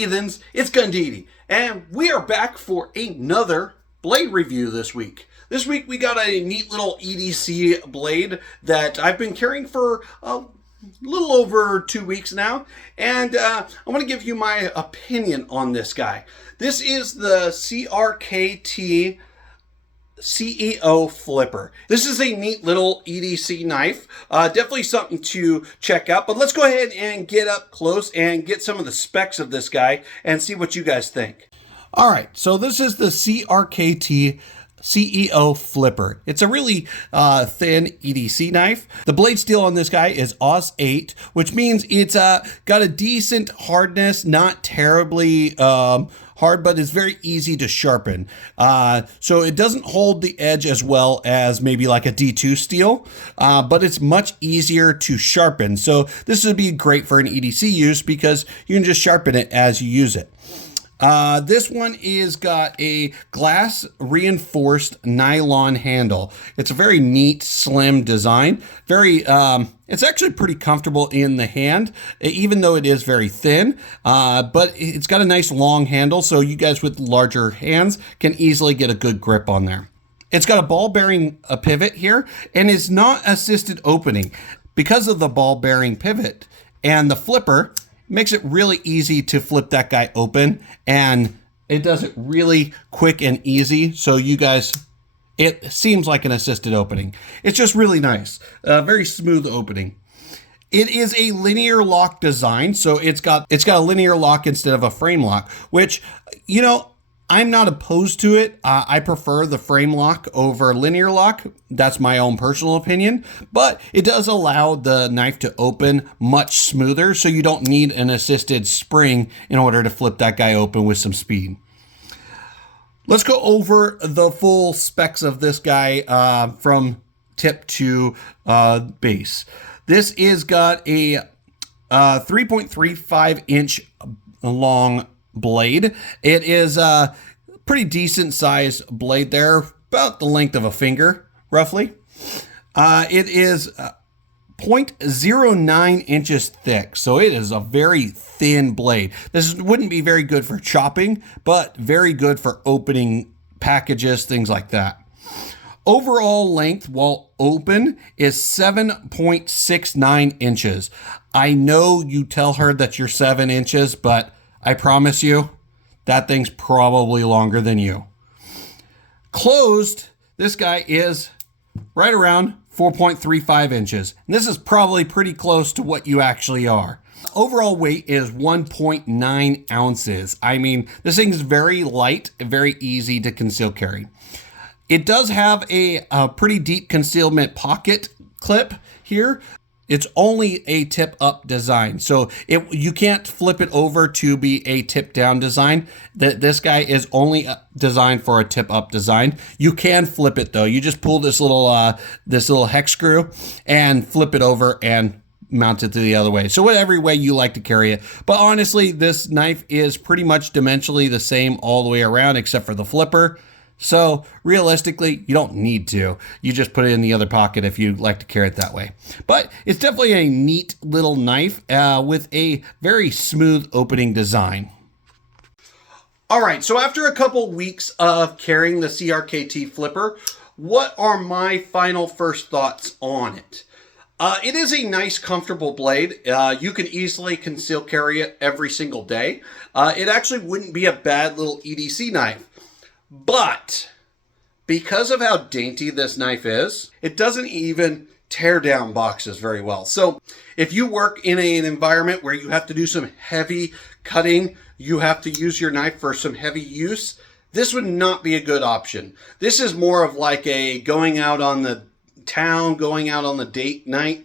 heathens, it's Gundidi, and we are back for another blade review this week. This week we got a neat little EDC blade that I've been carrying for a little over 2 weeks now, and I want to give you my opinion on this guy. This is the CRKT CEO Flipper. This is a neat little EDC knife. Definitely something to check out, but let's go ahead and get up close and get some of the specs of this guy and see what you guys think. All right, so this is the CRKT CEO Flipper. It's a really thin EDC knife. The blade steel on this guy is Aus 8, which means it's got a decent hardness, not terribly hard, but it's very easy to sharpen. So it doesn't hold the edge as well as maybe like a D2 steel, but it's much easier to sharpen. So this would be great for an EDC use because you can just sharpen it as you use it. This one is got a glass reinforced nylon handle. It's a very neat, slim design. It's actually pretty comfortable in the hand, even though it is very thin, but it's got a nice long handle, so you guys with larger hands can easily get a good grip on there. It's got a ball bearing pivot here, and is not assisted opening. Because of the ball bearing pivot and the flipper, makes it really easy to flip that guy open, and it does it really quick and easy. So you guys, it seems like an assisted opening. It's just really nice. Very smooth opening. It is a linear lock design. So it's got a linear lock instead of a frame lock, which, you know, I'm not opposed to it. I prefer the frame lock over linear lock. That's my own personal opinion, but it does allow the knife to open much smoother, so you don't need an assisted spring in order to flip that guy open with some speed. Let's go over the full specs of this guy from tip to base. This is got a 3.35 inch long blade. It is a pretty decent sized blade there, about the length of a finger, roughly. It is 0.09 inches thick, so it is a very thin blade. This wouldn't be very good for chopping, but very good for opening packages, things like that. Overall length while open is 7.69 inches. I know you tell her that you're 7 inches, but I promise you, that thing's probably longer than you. Closed, this guy is right around 4.35 inches. And this is probably pretty close to what you actually are. Overall weight is 1.9 ounces. I mean, this thing's very light, very easy to conceal carry. It does have a pretty deep concealment pocket clip here. It's only a tip up design, so you can't flip it over to be a tip down design. This guy is only designed for a tip up design. You can flip it though. You just pull this little hex screw and flip it over and mount it to the other way. So whatever way you like to carry it. But honestly, this knife is pretty much dimensionally the same all the way around except for the flipper. So realistically, you don't need to. You just put it in the other pocket if you like to carry it that way. But it's definitely a neat little knife with a very smooth opening design. All right, so after a couple weeks of carrying the CRKT Flipper, what are my final first thoughts on it? It is a nice, comfortable blade. You can easily conceal carry it every single day. It actually wouldn't be a bad little EDC knife. But because of how dainty this knife is, it doesn't even tear down boxes very well. So if you work in an environment where you have to do some heavy cutting, you have to use your knife for some heavy use, this would not be a good option. This is more of like a going out on the town, going out on the date night,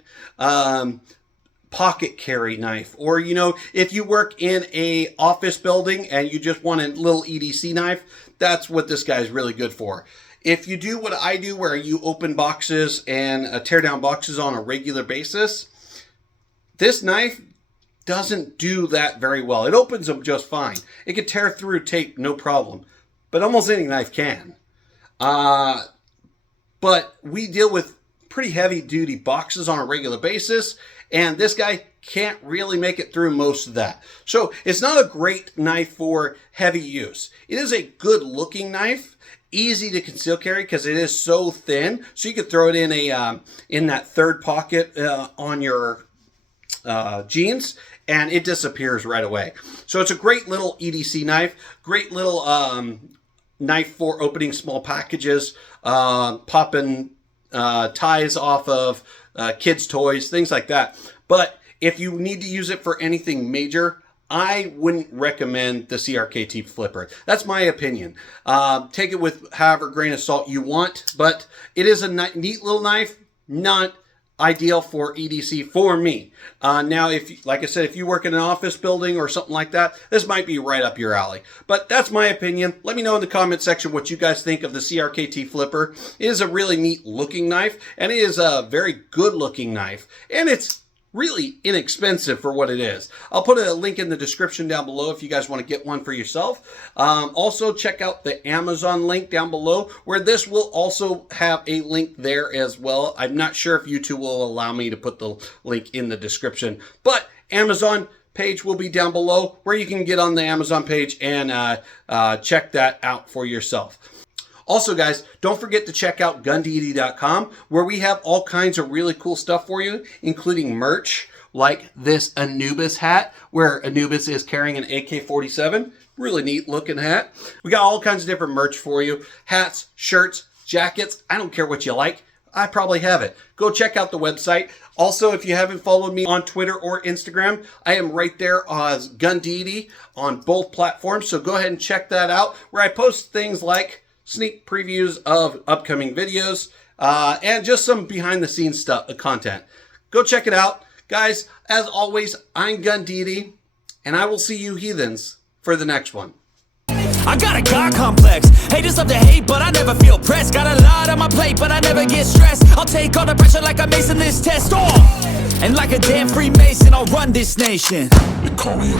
pocket carry knife. Or, you know, if you work in a office building and you just want a little EDC knife, that's what this guy is really good for. If you do what I do, where you open boxes and tear down boxes on a regular basis, this knife doesn't do that very well. It opens them just fine. It can tear through tape, no problem. But almost any knife can. But we deal with pretty heavy duty boxes on a regular basis, and this guy can't really make it through most of that. So it's not a great knife for heavy use. It is a good looking knife, easy to conceal carry because it is so thin. So you could throw it in a in that third pocket on your jeans, and it disappears right away. So it's a great little EDC knife, great little knife for opening small packages, popping ties off of kids' toys, things like that. But if you need to use it for anything major, I wouldn't recommend the CRKT Flipper. That's my opinion. Take it with however grain of salt you want, but it is a neat little knife, not ideal for EDC for me. Now, if, like I said, if you work in an office building or something like that, this might be right up your alley. But that's my opinion. Let me know in the comment section what you guys think of the CRKT Flipper. It is a really neat looking knife, and it is a very good looking knife, and it's really inexpensive for what it is. I'll put a link in the description down below if you guys want to get one for yourself. Also, check out the Amazon link down below, where this will also have a link there as well. I'm not sure if YouTube will allow me to put the link in the description, but Amazon page will be down below where you can get on the Amazon page and check that out for yourself. Also, guys, don't forget to check out gundeity.com, where we have all kinds of really cool stuff for you, including merch like this Anubis hat, where Anubis is carrying an AK-47. Really neat looking hat. We got all kinds of different merch for you. Hats, shirts, jackets. I don't care what you like. I probably have it. Go check out the website. Also, if you haven't followed me on Twitter or Instagram, I am right there as Gundeity on both platforms. So go ahead and check that out, where I post things like sneak previews of upcoming videos, and just some behind the scenes stuff, content. Go check it out. Guys, as always, I'm Gundeity, and I will see you heathens for the next one. I got a God complex. Haters love to hate, but I never feel pressed. Got a lot on my plate, but I never get stressed. I'll take all the pressure like I'm acing this test. And like a damn Freemason, I'll run this nation. They call me a